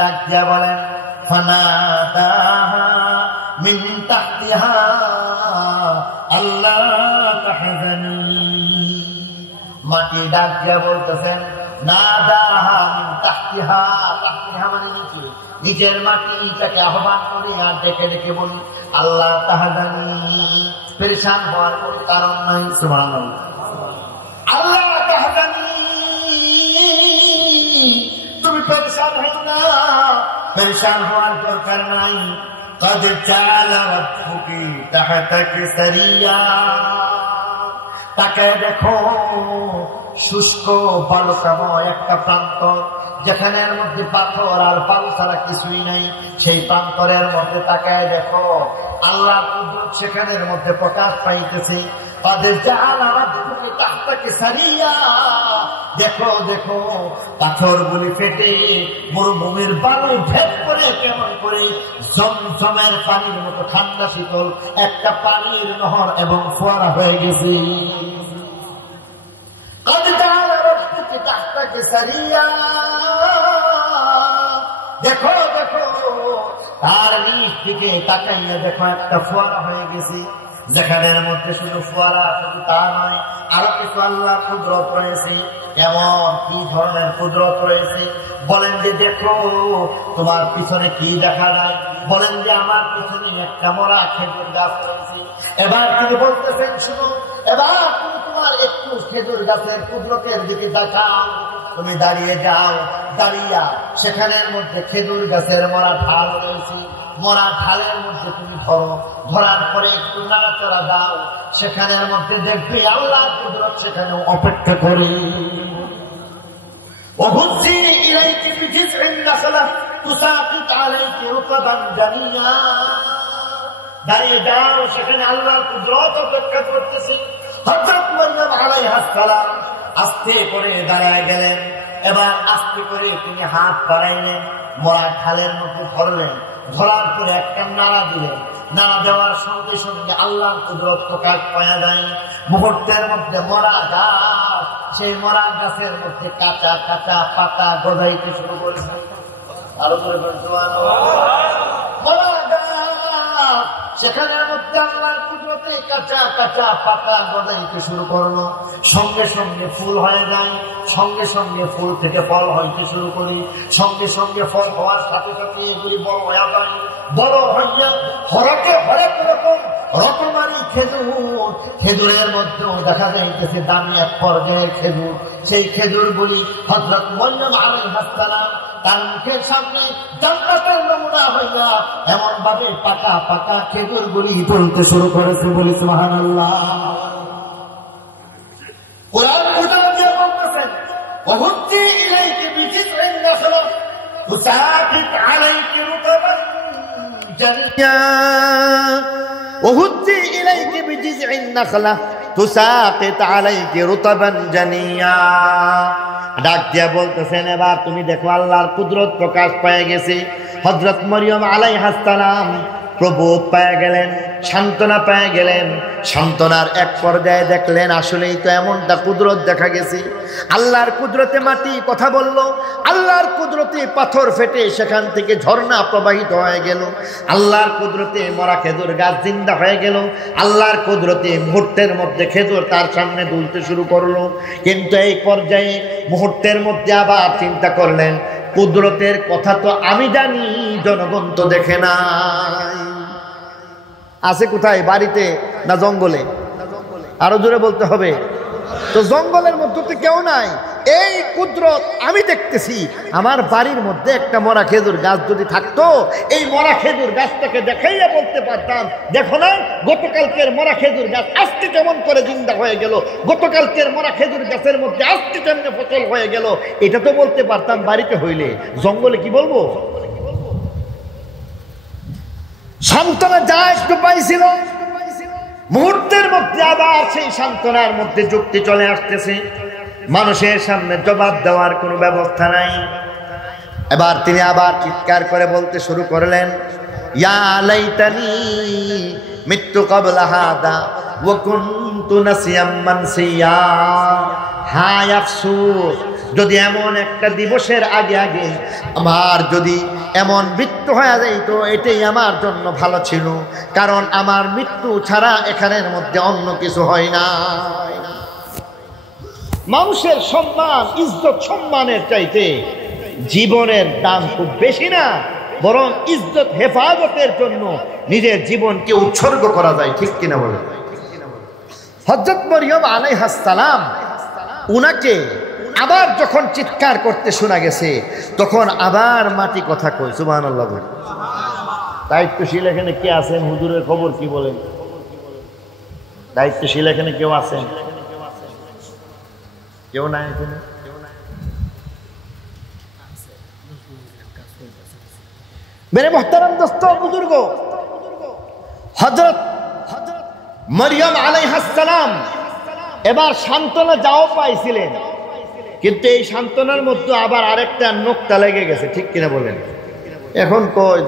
ডাক দিয়া বলেন ফানাদাহা মিন তাহতিহা আল্লাহ তাহজানি। মাটি ডাক দিয়া বলতেছেন নাদাহা মিন তাহতিহা, তাহতিহা মানে নিচে, নিচের মাটিটাকে আহ্বান করে আর ডেকে ডেকে বলি আল্লাহ তাহজানি, পেরেশান হওয়ার কোনো কারণ নাই। সুবহানাল্লাহ। আল্লাহ তাহজানি, তুমি পেরেশান হও না, পেরেশান হওয়ার দরকার নাই। قد جعل ربك تحتك سريا, তাকায় দেখো শুষ্ক বালুকাময় একটা প্রান্তর, যেখানের মধ্যে পাথর আর বালু ছাড়া কিছুই নাই। সেই প্রান্তরের মধ্যে তাকায় দেখো আল্লাহর কুদরত সেখানের মধ্যে প্রকাশ পাইতেছে। তাদের জাল রাব্বুকে তাহতাকে সারিয়া, দেখো দেখো পাথরগুলি ফেটে মরুভূমির বালু ভেদ করে কেমন করে জমজমের পানির মতো ঠান্ডা শীতল একটা পানির নহর এবং ফোয়ারা হয়ে গেছে। দেখো দেখো তার নিচ থেকে তাকাইয়া দেখো একটা ফোয়ারা হয়ে গেছে, যেখানের মধ্যে শুধু ফোয়ারা, শুধু তা নয় আরো কিছু আল্লাহ কুদরত রয়েছে। এমন কি ধরনের কুদরত রয়েছে বলেন যে দেখো তোমার পিছনে কি দেখা যায়, বলেন যে আমার পিছনে একটা মরা খেজুর গাছ রয়েছে। এবার তিনি বলতেছেন শুনো, এবার তুমি তোমার একটু খেজুর গাছের কুদরতের দিকে তাকাও, তুমি দাঁড়িয়ে যাও, দাঁড়িয়া সেখানের মধ্যে খেজুর গাছের মরা ঢাল রয়েছে, মরা ঢালের মধ্যে তুমি ধরো, ধরার পরে একটু নাড়াচাড়া দাও, সেখানের মধ্যে দেখবে আল্লাহ কুদরত সেখানে অপেক্ষা করে। وهزي إليك بجذع النخلة تساقط عليك رطبا جنيا, দাঁড়িয়ে যাও, সেখানে আল্লাহর কুদরত অপেক্ষা করতেছে। হযরত মরিয়ম আলাইহিস সালাম আস্তে করে দাঁড়ায় গেলেন, এবার আস্তে করে তিনি হাত বাড়াইলেন, মরা ঢালের মধ্যে ধরলেন, ধরার পরে একটা নাড়া দিলেন, নাড়া দেওয়ার সঙ্গে সঙ্গে আল্লাহর কুদরত প্রকাশ পাওয়া যায়। মুহূর্তের মধ্যে মরা গাছ, সেই মরা গাছের মধ্যে কাঁচা কাঁচা পাতা গজাইতে শুরু করেছে। আরো করে মরা গাছ, সেখানের মধ্যে আল্লাহর কুদরতে কাঁচা কাঁচা পাতা গজাইতে শুরু করলো, সঙ্গে সঙ্গে ফুল হয়ে যায়, সঙ্গে সঙ্গে ফুল থেকে ফল হইতে শুরু করি, সঙ্গে সঙ্গে ফল হওয়ার সাথে সাথে এগুলি বড় হয়ে যায়, বড় হইয়া হরকে হরেক রকম রকমারি খেজুর, খেজুরের মধ্যেও দেখা যাইতেছে দামি এক পর্যায়ের খেজুর। সেই খেজুরগুলি হযরত মরিয়ম আলাইহিস সালাম তার মুখের সামনে জান্নাতের নমুনা হইয়া এমন ভাবে পাকা পাকা খেজুরগুলি তুলতে শুরু করেছে। বলি সুবহানাল্লাহ। কোরআন মুতাওয়াজ্জিহ বলতেছেন ওহুজ্জি ইলাইকি বিজিজইন নাখলা তুসাকিত আলাইকি রুতাবান জানিয়া, ওহুজ্জি ইলাইকি বিজিজইন নাখলা তুসাকিত আলাইকি রুতাবান জানিয়া। ডাক দিয়া বলতেছেন এবার তুমি দেখো আল্লাহর কুদরত প্রকাশ পেয়ে গেছে। হযরত মরিয়ম আলাইহিস সালাম প্রবোধ পেয়ে গেলেন, সান্ত্বনা পেয়ে গেলেন। সান্ত্বনার এক পর্যায়ে দেখলেন আসলেই তো এমনটা কুদরত দেখা গেছে। আল্লাহর কুদরতে মাটি কথা বলল, আল্লাহর কুদরতে পাথর ফেটে সেখান থেকে ঝর্ণা প্রবাহিত হয়ে গেল, আল্লাহর কুদরতে মরা খেজুর গাছ জিন্দা হয়ে গেল, আল্লাহর কুদরতে মুহূর্তের মধ্যে খেজুর তার সামনে দুলতে শুরু করলো। কিন্তু এই পর্যায়ে মুহূর্তের মধ্যে আবার চিন্তা করলেন কুদরতের কথা তো আমি জানি, জনগণ তো দেখে নাই। আছে কোথায়? বাড়িতে না জঙ্গলে? আরো জোরে বলতে হবে। তো জঙ্গলের মধ্যে তো কেউ নাই, এই কুদরত আমি দেখতেছি। আমার বাড়ির মধ্যে একটা মরা খেজুর গাছ যদি থাকতো, এই মরা খেজুর গাছটাকে দেখাইয়া বলতে পারতাম দেখো না গতকালকের মরা খেজুর গাছ আজকে কেমন করে জিন্দা হয়ে গেল, গতকালকের মরা খেজুর গাছের মধ্যে আজকে কেমন ফসল হয়ে গেল, এটা তো বলতে পারতাম বাড়িতে হইলে। জঙ্গলে কি বলবো? সান্ত্বনা যা একটু পাইছিল, মুহূর্তের মধ্যে আবার সেই সান্ত্বনার মধ্যে যুক্তি চলে আসতেছে। মানুষের সামনে জবাব দেওয়ার কোনো ব্যবস্থা নাই। এবার তিনি আবার চিৎকার করে বলতে শুরু করলেন ইয়া লাইতানি মিত্তু ক্বাবলা হাদা ওয়া কুনতু নাসিয়াম মানসিয়া। হায় আফসোস, যদি এমন একটা দিবসের আগে আগে আমার যদি এমন মৃত্যু হয়ে যায় তো এটাই আমার জন্য ভালো ছিল, কারণ আমার মৃত্যু ছাড়া এখানের মধ্যে অন্য কিছু হয় না। মানুষের সম্মান, ইজ্জত, সম্মানের চাইতে জীবনের দাম খুব বেশি না, বরং ইজ্জত হেফাজতের জন্য নিজের জীবনকে উৎসর্গ করা যায়, ঠিক কিনা বলেন? হযরত মরিয়ম আলাইহিস সালাম উনাকে আবার যখন চিৎকার করতে শোনা গেছে তখন আবার মাটি কথা কই, সুবহানাল্লাহ বলেন। দায়িত্বশীল এখানে কে আছেন? হুজুরের খবর কি বলেন? দায়িত্বশীল এখানে কেউ আছেন? কেউ নাই এখানে? মেরে মোহতারাম দোস্ত বুজুর্গ, হযরত মরিয়ম আলাইহিস সালাম এবার সান্ত্বনা যাও পাইছিলেন, কিন্তু এই সান্ত্বনার মধ্যে আবার আরেকটা নোক্তা লেগে গেছে, ঠিক কিনা বলেন? এখন কই